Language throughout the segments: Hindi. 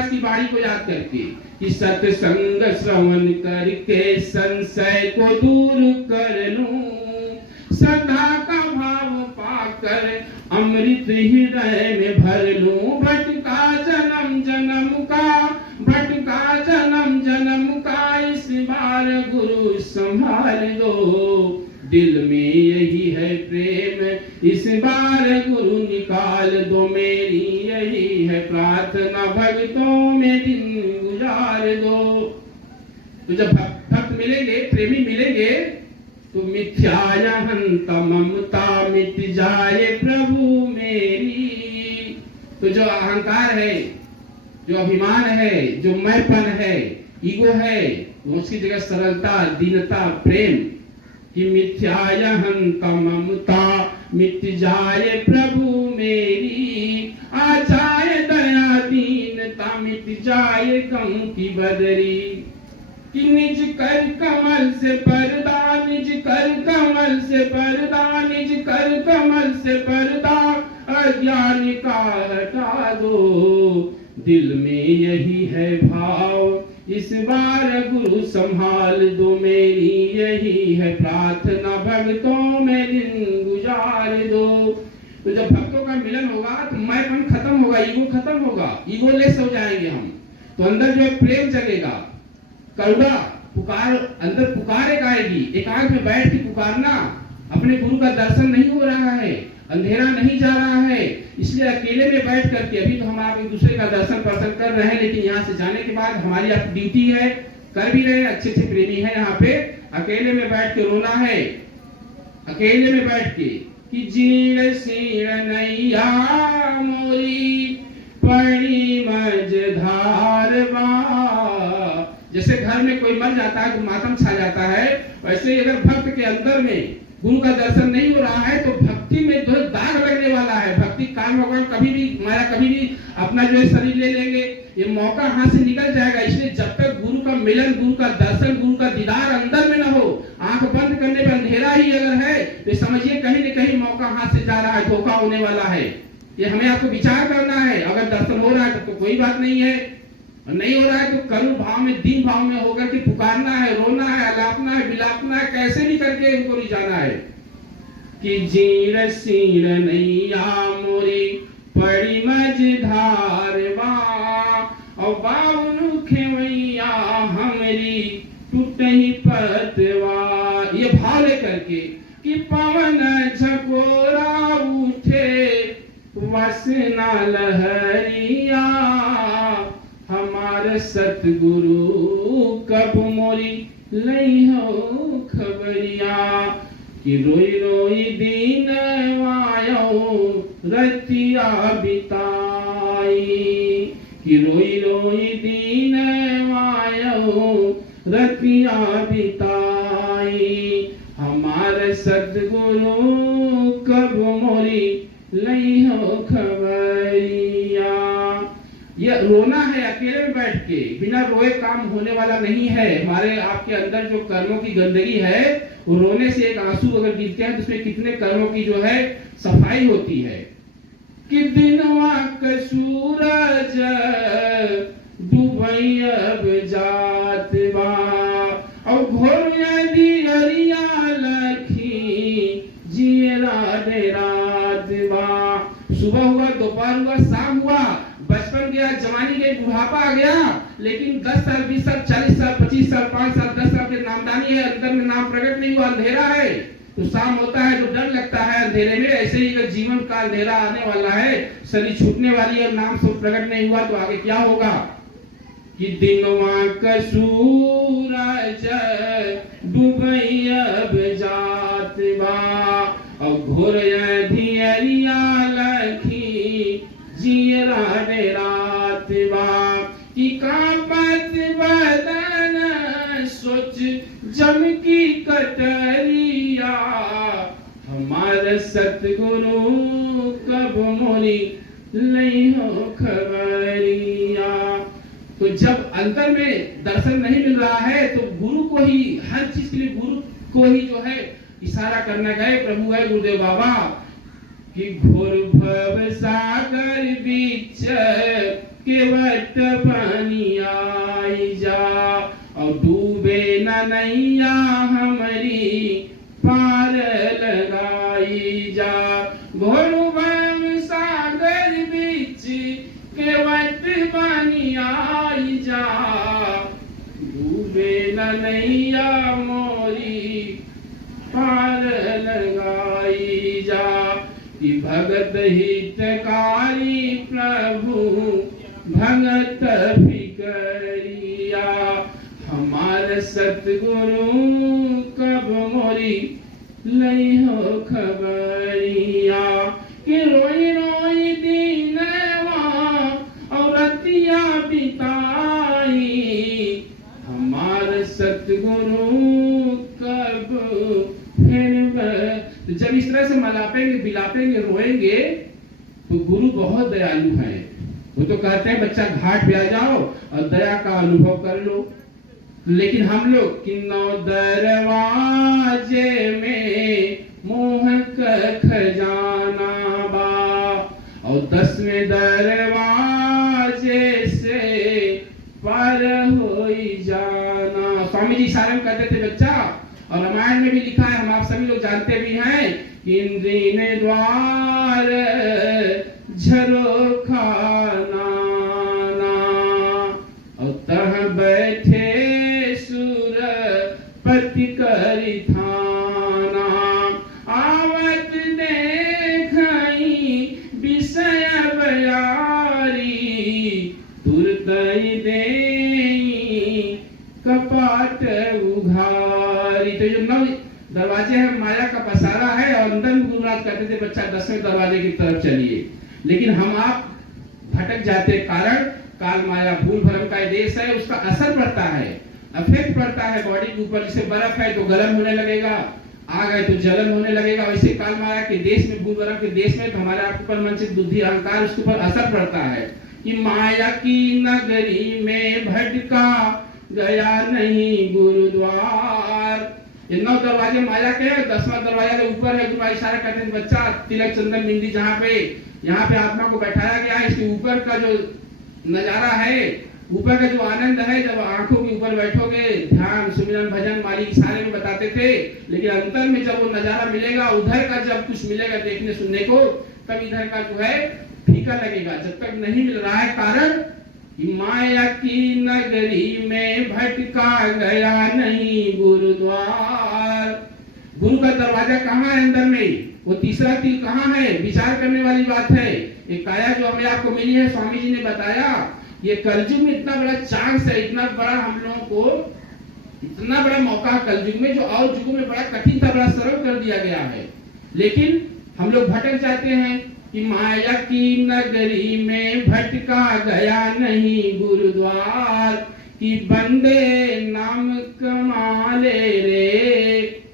महाराज की वाणी को याद करके कि सत्संग श्रवण करके संशय को दूर कर लूं, सदा का भाव पाकर अमृत हृदय में भर लूं। भटका जन्म जन्म का, भटका जन्म जन्म का, इस बार गुरु संभाल दो। दिल में यही है प्रेम, इस बार गुरु निकाल दो। मेरी यही है प्रार्थना, भक्तों में दिन गुजार दो। तो जब भक्त मिलेंगे, प्रेमी मिलेंगे, तो मिथ्यायहंत ममता मिट जाए प्रभु मेरी। तो जो अहंकार है, जो अभिमान है, जो मैंपन है, ईगो है, उसकी जगह सरलता, दीनता, प्रेम, कि मिथ्यायहंत ममता मिट जाए प्रभु मेरी। आ जाए दया दीनता, मिट जाए गम की बदरी। कि निज कर कमल से पर्दा, निज कर कमल से पर्दा, निज कर कमल से पर्दा, अज्ञान का हटा दो। दिल में यही है भाव, इस बार गुरु संभाल दो। मेरी यही है प्रार्थना, भक्तों में दिन गुजार दो। तो जब भक्तों का मिलन होगा तो मैंपन खत्म होगा, ईगो खत्म होगा, ईगोलेस हो जाएंगे हम। तो अंदर जो है प्रेम जगेगा, करुणा, पुकार, अंदर पुकार एक आएगी। एकांत में बैठ के पुकारना, अपने गुरु का दर्शन नहीं हो रहा है, अंधेरा नहीं जा रहा है, इसलिए अकेले में बैठ करके, अभी तो हम आप एक दूसरे का दर्शन पर्शन कर रहे हैं, लेकिन यहाँ से जाने के बाद हमारी आप ड्यूटी है, कर भी रहे, अच्छे अच्छे प्रेमी है यहाँ पे। अकेले में बैठ के रोना है, अकेले में बैठ के कि जीण सीण नैया मोरी पड़ी मझधार बा। जैसे घर में कोई मर जाता है तो मातम छा जाता है, वैसे ही अगर भक्त के अंदर में गुरु का दर्शन नहीं हो रहा है तो भक्ति में जो दाग लगने वाला है। भक्ति काम होगा, कभी भी हमारा कभी भी अपना जो है शरीर ले लेंगे, ये मौका हाथ से निकल जाएगा। इसलिए जब तक गुरु का मिलन, गुरु का दर्शन, गुरु का दीदार अंदर में न हो, आंख बंद करने पर अंधेरा ही अगर है, तो समझिए कहीं न कहीं मौका हाथ से जा रहा है, धोखा होने वाला है। ये हमें आपको विचार करना है। अगर दर्शन हो रहा है तो कोई बात नहीं है, नहीं हो रहा है तो करुण भाव में, दीन भाव में होकर के पुकारना है, रोना है, अलापना है, बिलापना है, कैसे भी करके इनको रिझाना है। कि जीर सीर नैया मोरी पड़ी मझधार बा, और बाउनु खेवैया हमरी टूटही पतवा। ये भाव लेकर के कि पवन झकोरा उठे वसना लहरिया, हमारे सतगुरु कब मोरी लई हो खबरिया। कि रोई रोई दीन वायो रतिया बिताई, कि रोई रोई दीन वायो रतिया बिताई, हमारे सतगुरु कब मोरी लई हो खबरिया। ये रोना है अकेले में बैठ के, बिना रोए काम होने वाला नहीं है। हमारे आपके अंदर जो कर्मों की गंदगी है, वो रोने से एक आंसू अगर गिरते हैं तो उसमें कितने कर्मों की जो है सफाई होती है। कि दिनवा का सूरज डूबई अब जात बा, और घोर दियरिया लखी जियरा दे रात बा। सुबह हुआ, दोपहर हुआ, शाम हुआ, बचपन गया, जवानी गई, बुढ़ापा आ गया, लेकिन 10 साल, 20 साल, 40 साल, 25 साल, 5 साल, 10 साल के नामदानी है, अंदर में नाम प्रकट नहीं हुआ, अंधेरा है। तो शाम होता है तो डर लगता है अंधेरे में। ऐसे ही अगर जीवन का अंधेरा आने वाला है, शरीर छूटने वाली है, नाम सब प्रकट नहीं हुआ, तो आगे क्या होगा। कि दिनवा का सूरज डूबई अब जात बा, और घोर धियरिया लखी जियरा दे रात बा। कि कांपत बदन सोच जम की कटरिया, हमारे सतगुरु कब मोरी लई हो खबरिया। तो जब अंतर में दर्शन नहीं मिल रहा है तो गुरु को ही, हर चीज के लिए गुरु को ही जो है इशारा करना गए। प्रभु है गुरुदेव बाबा कि घोर भव सागर बीच केवट बनी आई जा, और डूबे न नैया हमारी पार लगाई जा। घोड़वन सागर बीच केवट बनी आई जा, डूबे न नैया मोरी पार लगाई जा। कि भगत हितकारी प्रभु भगत भिकरिया, हमारे सतगुरु कब मोरी लई हो खबरिया। कि रोई रोई दीनवा और रतिया बिताई, हमारे सतगुरु कब फिर। जब इस तरह से मलापेंगे, बिलापेंगे, रोएंगे तो गुरु बहुत दयालु है। वो तो कहते हैं बच्चा घाट पे आ जाओ और दया का अनुभव कर लो। लेकिन हम लोग किन्नौ दरवाजे में मोह का खजाना बा, और 10वें दरवाजे से पार हो जाना। स्वामी जी इशारे में कहते थे बच्चा, और रामायण में भी लिखा है, हम आप सभी लोग जानते भी हैं कि इंद्री ने द्वार झरोखा नाना, और तह बैठे सुर पति करी थाना। आवत देखई विषय बयारी, तुरतई देई कपाट उघारी। तो जो 9 दरवाजे हैं माया का पसारा है, और अंदर में गुरुनाथ कहते थे बच्चा 10वें दरवाजे की तरफ चलिए। लेकिन हम आप भटक जाते, कारण काल माया भूल भ्रम का देश है, उसका असर पड़ता है, अफेक्ट पड़ता है बॉडी के ऊपर। जैसे बर्फ है तो गर्म होने लगेगा, आग है तो जलन होने लगेगा, वैसे काल माया के देश में, भूल भ्रम के देश में तो हमारे आपके ऊपर मन से बुद्धि अहंकार उसके ऊपर असर पड़ता है। कि माया की नगरी में भटका गया नहीं गुरुद्वार। ये 9 दरवाजे माया के हैं, 10वां दरवाजा के ऊपर है। गुरु इशारा करते हैं बच्चा, तिलक चंदन बिंदी जहाँ पे यहाँ पे आत्मा को बैठाया गया है, इसके ऊपर का जो नजारा है, ऊपर का जो आनंद है, जब आंखों के ऊपर बैठोगे, ध्यान सुमिरन भजन मालिक इशारे में बताते थे। लेकिन अंतर में जब वो नजारा मिलेगा, उधर का जब कुछ मिलेगा देखने सुनने को, तब इधर का जो है फीका लगेगा। जब तक नहीं मिल रहा है, कारण माया की नगरी में भटका गया नहीं गुरुद्वार। गुरु का दरवाजा कहाँ है अंदर में, वो तीसरा तिल कहाँ है, विचार करने वाली बात है। ये काया जो हमें आपको मिली है, स्वामी जी ने बताया, ये कलयुग में इतना बड़ा चांस है, इतना बड़ा हम लोगों को, इतना बड़ा मौका कलयुग में, जो और युगों में बड़ा कठिन था, बड़ा सरल कर दिया गया है। लेकिन हम लोग भटक जाते हैं कि माया की नगरी में भटका गया नहीं गुरुद्वार, कि बंदे नाम कमा ले रे,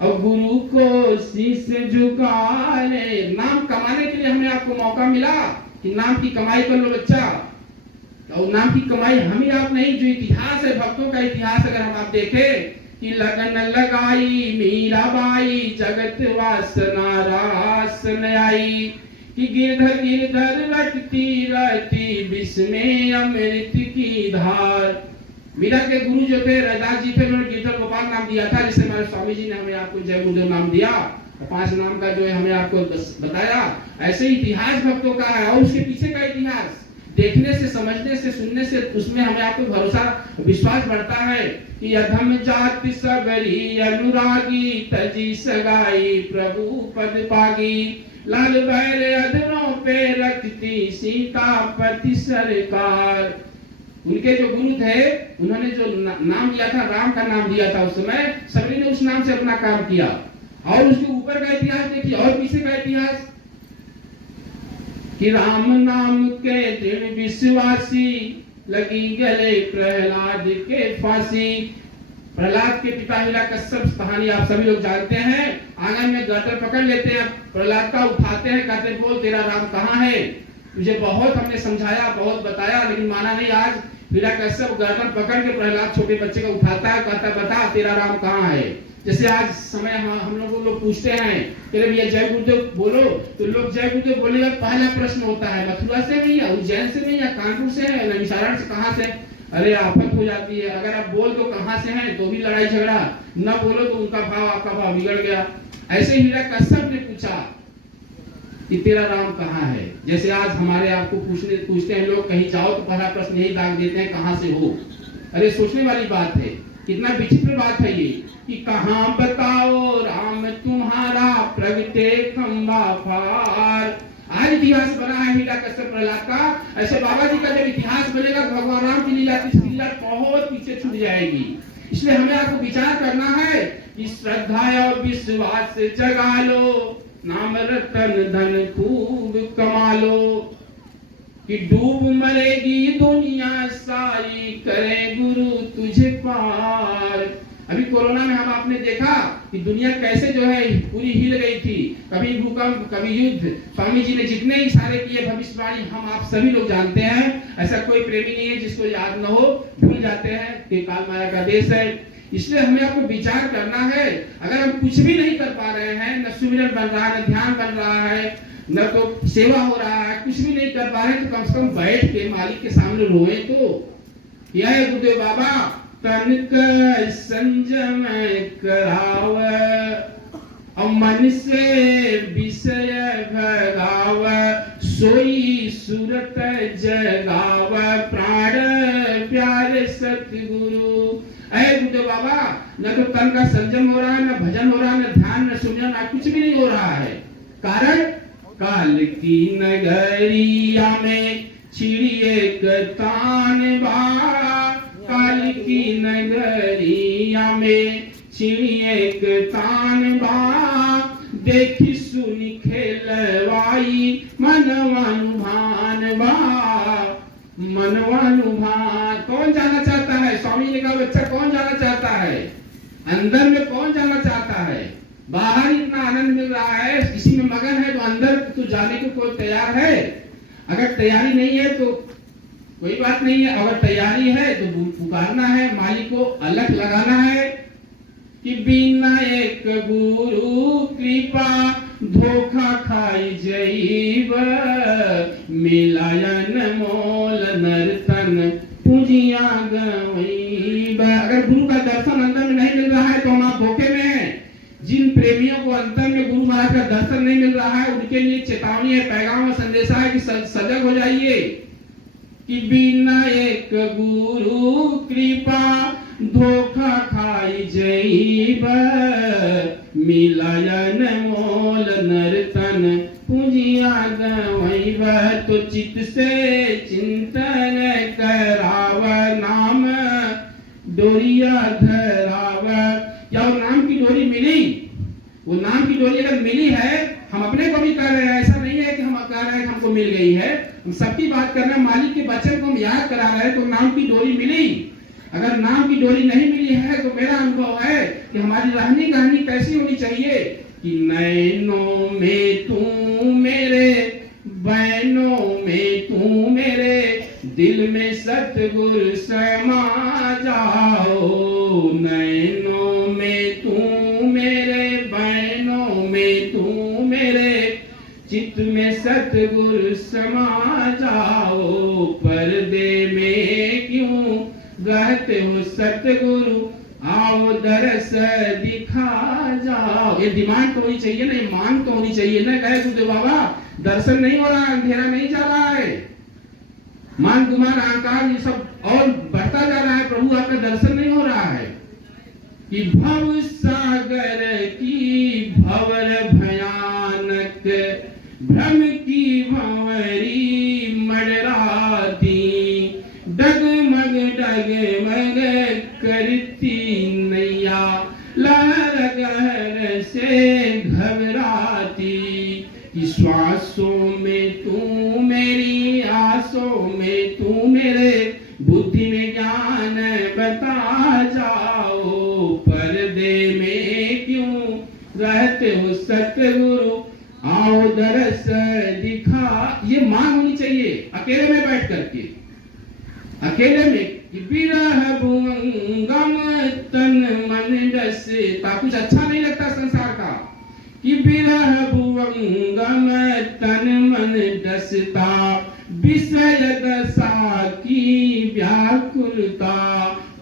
और गुरु को शीश झुका ले। नाम कमाने के लिए हमें आपको मौका मिला कि नाम की कमाई कर लो बच्चा। और नाम की कमाई हम ही आप नहीं, जो इतिहास है, भक्तों का इतिहास अगर हम आप देखें कि लगन लगाई मीराबाई, जगत वासना रास न आई, कि गिरधर गिरधर रटती रहती विष में अमृत की धार। मीरा के गुरु जो थे रैदास जी थे, उन्होंने गिरधर गोपाल नाम दिया था, जिससे हमारे स्वामी जी ने हमें आपको जय गुरुदेव नाम दिया, और 5 नाम का जो है हमें आपको बताया। ऐसे इतिहास भक्तों का है, और उसके पीछे का इतिहास देखने से, समझने से, सुनने से, उसमें हमें आपको भरोसा विश्वास बढ़ता है कि अधम जाति सबरी अनुरागी, तजी सगाई प्रभु पद पागी, लाल बहरे अधरों पे रखती सीतापति सरकार। उनके जो गुरु थे, उन्होंने जो नाम दिया था, राम का नाम दिया था, उस समय सबरी ने उस नाम से अपना काम किया। और उसके ऊपर का इतिहास देखिए, और पीछे का इतिहास कि राम नाम के दृढ़ विश्वासी, लगी गले प्रहलाद के फांसी। प्रहलाद के पिता हिरण्यकश्यप कहानी आप सभी लोग जानते हैं। आंगन में गटर पकड़ लेते हैं, प्रहलाद का उठाते हैं, कहते हैं बोल तेरा राम कहाँ है। मुझे बहुत हमने समझाया, बहुत बताया, लेकिन माना नहीं। आज हिरण्यकश्यप गर्दन पकड़ के प्रहलाद छोटे बच्चे को उठाता है, कहता है बता तेरा राम कहाँ है। जैसे आज समय हम लोग पूछते हैं कि भैया जय गुरुदेव बोलो, तो लोग जय गुरुदेव बोलने का पहला प्रश्न होता है मथुरा से नहीं, या उज्जैन से नहीं, या कानपुर से है, नैमिषारण्य से, कहाँ से। अरे आफत हो जाती है। अगर आप बोल दो कहाँ से हैं तो भी लड़ाई झगड़ा, न बोलो तो उनका भाव आपका भाव बिगड़ गया। ऐसे हिरण्यकश्यप ने पूछा कि तेरा राम कहाँ है। जैसे आज हमारे आपको पूछते हैं लोग, कहीं जाओ तो पहला प्रश्न यही दाग देते हैं कहाँ से हो। अरे सोचने वाली बात है, कितना विचित्र बात है ये कि कहाँ बताओ राम तुम्हारा प्रगटे खंबा फार। आज इतिहास बना है हिरण्यकश्यप प्रहलाद का। ऐसे बाबा जी का जब इतिहास बनेगा भगवान राम की लीला बहुत पीछे छूट जाएगी। इसलिए हमें आपको विचार करना है कि श्रद्धा और विश्वास से जगा लो, नाम रतन धन खूब कमा लो, कि डूब मरेगी दुनिया सारी करे गुरु तुझे पार। अभी कोरोना में हम आपने देखा कि दुनिया कैसे जो है पूरी हिल गई थी, कभी भूकंप कभी युद्ध। स्वामी जी ने जितने इशारे किए भविष्यवाणी हम आप सभी लोग जानते हैं। ऐसा कोई प्रेमी नहीं है जिसको याद न हो, भूल जाते हैं कि काल माया का देश है। इसलिए हमें आपको विचार करना है। अगर हम कुछ भी नहीं कर पा रहे हैं, न सुमिरन बन रहा है, न ध्यान बन रहा है, न तो सेवा हो रहा है, कुछ भी नहीं कर पा रहे, तो कम से कम बैठ के मालिक के सामने रोए तो। यह है गुरुदेव बाबा, तन का संयम कराव और मन से विषय भगाव, सोई सूरत जगाव, प्राण प्यारे सतगुरु। ऐ गुरुदेव बाबा, न तो तन का संयम हो रहा है, न भजन हो रहा है, न ध्यान, न सुमिरन, न कुछ भी नहीं हो रहा है। कारण काल की नगरिया में छिड़िए तान बा, काल की नगरिया में छिड़िए तान बा, देखी सुनी खेलवाई मनवानुभान बा, मनवानुभान। कौन जाना चाहता है? स्वामी ने कहा बच्चा कौन जाना चाहता है? अंदर में कौन जाना चाहता है? बाहर इतना आनंद मिल रहा है, इसी में मगन है, तो अंदर तो जाने को कोई तैयार है? अगर तैयारी नहीं है तो कोई बात नहीं है, अगर तैयारी है तो पुकारना है, मालिक को अलग लगाना है कि बिना एक गुरु कृपा धोखा खाई जईब, मिलायन मोल नर्तन पूजिया गईब। अगर गुरु का दर्शन अंदर में नहीं मिल रहा है तो हम आप धोखे में हैं। जिन प्रेमियों को अंतर में गुरु महाराज का दर्शन नहीं मिल रहा है उनके लिए चेतावनी है, पैगाम और संदेशा है कि सजग हो जाइए कि बिना एक गुरु कृपा धोखा खाई जईब, मिलायन मोल नर्तन पूजिया गईब। तो चित्त से चिंतन कराव, नाम डोरिया धराव। क्या वो नाम की डोरी मिली? वो नाम की डोरी अगर मिली है, हम अपने को भी कर रहे हैं, ऐसा नहीं है कि हम कह रहे हैं हमको मिल गई है, हम सबकी बात कर रहे हैं, मालिक के वचन को हम याद करा रहे हैं, तो नाम की डोरी मिली। अगर नाम की डोरी नहीं मिली है तो मेरा अनुभव है कि हमारी रहनी कहानी कैसी होनी चाहिए कि नैनों में तू मेरे, बैनों में तू मेरे, दिल में सतगुरु समा जाओ। नैनों में तू मेरे, बैनों में तू मेरे, चित्त में सतगुरु समा जाओ। पर्दे में क्यों गहते हो सतगुरु, आओ दरस दिखा जाओ। ये डिमांड तो होनी चाहिए ना, ये मांग तो होनी चाहिए ना। कहे गुरुदेव बाबा दर्शन नहीं हो रहा, अंधेरा नहीं जा रहा है, मान गुमान अहंकार ये सब और बढ़ता जा रहा है, प्रभु आपका दर्शन नहीं हो रहा है कि भव सागर की भंवर भयानक, भ्रम की भंवरी मडराती, डगमग डगमग करती नैया, लहर गहर से घबराती। श्वासों में तू मेरी, आसों में तू मेरे, बुद्धि में ज्ञान बता जाओ। पर्दे में क्यों रहते हो सतगुरु, आओ दरस दिखा। ये मांग होनी चाहिए अकेले में बैठ करके। अकेले में कि विरह भुवंगम तन मन डसता, कुछ अच्छा नहीं लगता संसार का, कि विरह भुवंगम तन मन डसता, विषय दशा की व्याकुलता,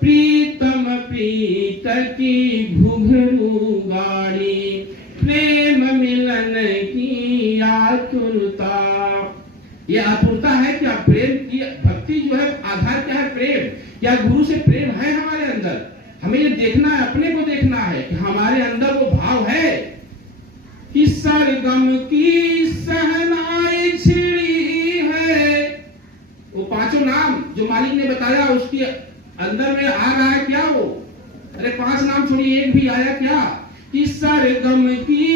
प्रीतम प्रीत की घुघरू गाड़ी, प्रेम मिलन की आतुरता। ये आतुरता है क्या? प्रेम की भक्ति जो है आधार क्या है? प्रेम। क्या गुरु से प्रेम है हमारे अंदर? हमें ये देखना है, अपने को देखना है कि हमारे अंदर वो भाव है कि सरगम की सहनाई छिड़ी है। वो पांचों नाम जो मालिक ने बताया उसके अंदर में आ रहा है क्या वो? अरे 5 नाम छोड़िए, एक भी आया क्या? कि सरगम की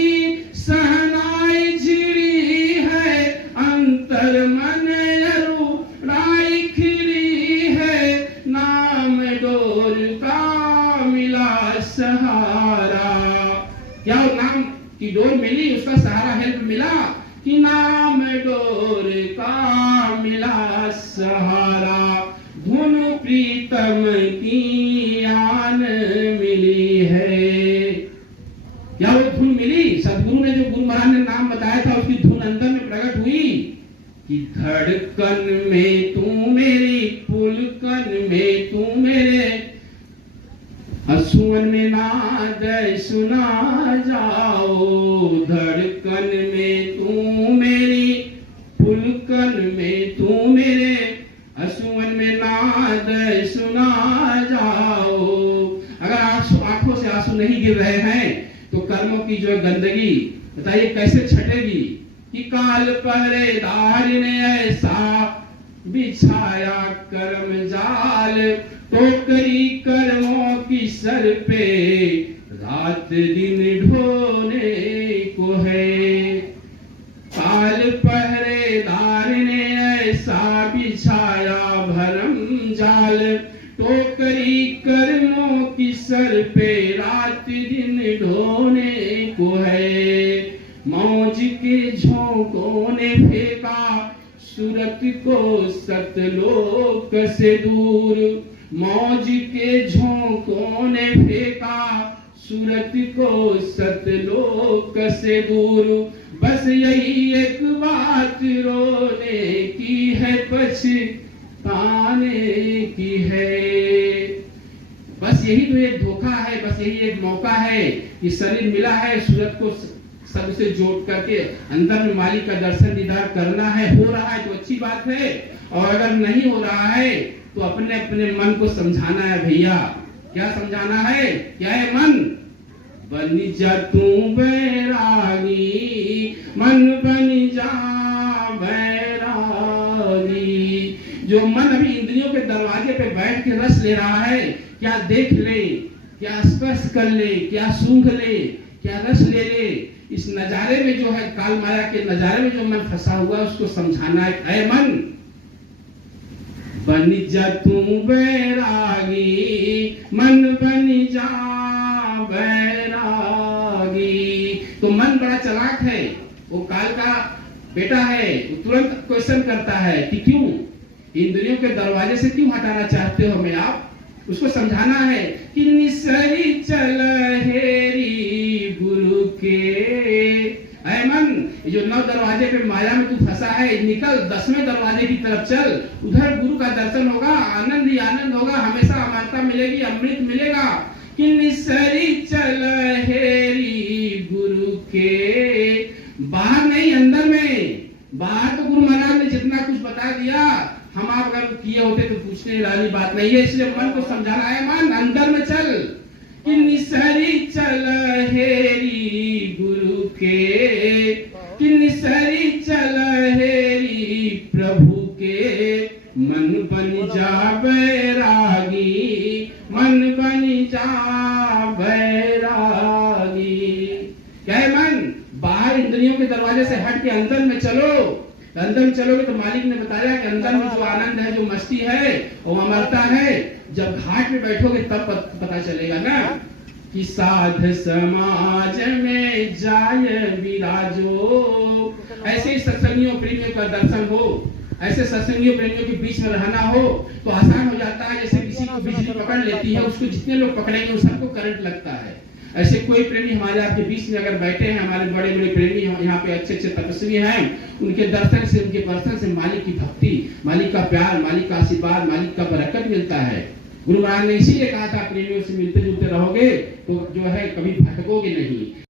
सहनाई छिड़ी है, अंतर मन अरुणाई खिली है, नाम डोर का मिला सहारा। क्या वो नाम की डोर मिली, उसका सहारा हेल्प मिला कि नाम डोर का मिला सहारा, धुन प्रीतम की आन मिली है। क्या वो धुन मिली? सदगुरु ने जो गुरु महाराज ने नाम बताया था उसकी धुन अंदर में प्रकट हुई कि धड़कन में तू मेरी, पुलकन में तू मेरे, असुवन में नाद सुना जाओ। धड़कन में तू मेरी, पुलकन में तू मेरे, असुवन में नाद सुना जाओ। अगर आंखों से आंसू नहीं गिर रहे हैं तो कर्मों की जो गंदगी बताइए कैसे छटेगी? कि काल पहरेदार ने ऐसा बिछाया कर्म जाल, तो करी कर्मों की सर पे रात दिन ढोने को है। काल पहरेदार ने ऐसा बिछाया भरम जाल, तो करी कर्मों की सर पे रात दिन ढोने को है। मौज के झोंकों ने फेंका सूरत को सतलोक से दूर, मौज के झोंकों ने फेंका सूरत को सतलोक से दूर। बस यही एक बात रोने की है, पछताने की है। बस यही तो एक धोखा है, बस यही एक मौका है कि शरीर मिला है, सूरत को सबसे जोड़ करके अंदर में मालिक का दर्शन दीदार करना है। हो रहा है तो अच्छी बात है, और अगर नहीं हो रहा है तो अपने अपने मन को समझाना है भैया। क्या समझाना है? क्या है? मन बन जा तू बैरागी, मन बन जा बैरागी। जो मन अभी इंद्रियों के दरवाजे पे बैठ के रस ले रहा है, क्या देख ले, क्या स्पर्श कर ले, क्या सूंघ ले, क्या रस ले ले, इस नजारे में जो है, काल माया के नजारे में जो मन फंसा हुआ है उसको समझाना है। ऐ मन बन जा तू बैरागी, मन बन जा बैरागी। तो मन बड़ा चालाक है, वो काल का बेटा है, वो तुरंत क्वेश्चन करता है कि क्यों इंद्रियों के दरवाजे से क्यों हटाना चाहते हो हमें आप? उसको समझाना है कि निसरी चल हेरी गुरु के। ऐ मन, ये जो 9 दरवाजे पे माया में तू फंसा है, निकल 10वें दरवाजे की तरफ चल। उधर गुरु का दर्शन होगा, आनंद ही आनंद होगा, हमेशा अमरता मिलेगी, अमृत मिलेगा। कि निसरी चल हेरी गुरु के, बाहर नहीं अंदर में। बाहर तो गुरु महाराज ने जितना कुछ बता दिया, हम आप अगर किए होते तो पूछने वाली बात नहीं है, इसलिए मन को समझाना है। मन अंदर में चल कि निसरी चल हेरी गुरु के, कि निसरी चल हेरी प्रभु के। मन बन जा बैरागी, मन बन जा बैरागी। क्या है मन? बाहर इंद्रियों के दरवाजे से हट के अंदर में चलो। अंदर में चलोगे तो मालिक ने बताया कि अंदर में जो आनंद है, जो मस्ती है, वो अमरता है। जब घाट में बैठोगे तब पता चलेगा ना कि साध समाज में जाय विराजो। ऐसे ही सत्संगियों प्रेमियों का दर्शन हो ऐसे सत्संगियों प्रेमियों के बीच में रहना हो तो आसान हो जाता है। जैसे किसी को बिजली पकड़ लेती है, उसको जितने लोग पकड़ेंगे उन सबको करंट लगता है। ऐसे कोई प्रेमी हमारे आपके बीच में अगर बैठे हैं, हमारे बड़े बड़े प्रेमी यहाँ पे अच्छे अच्छे तपस्वी हैं, उनके दर्शन से, उनके दर्शन से मालिक की भक्ति, मालिक का प्यार, मालिक का आशीर्वाद, मालिक का बरकत मिलता है। गुरु महाराज ने इसीलिए कहा था प्रेमियों से मिलते जुलते रहोगे तो जो है कभी भटकोगे नहीं।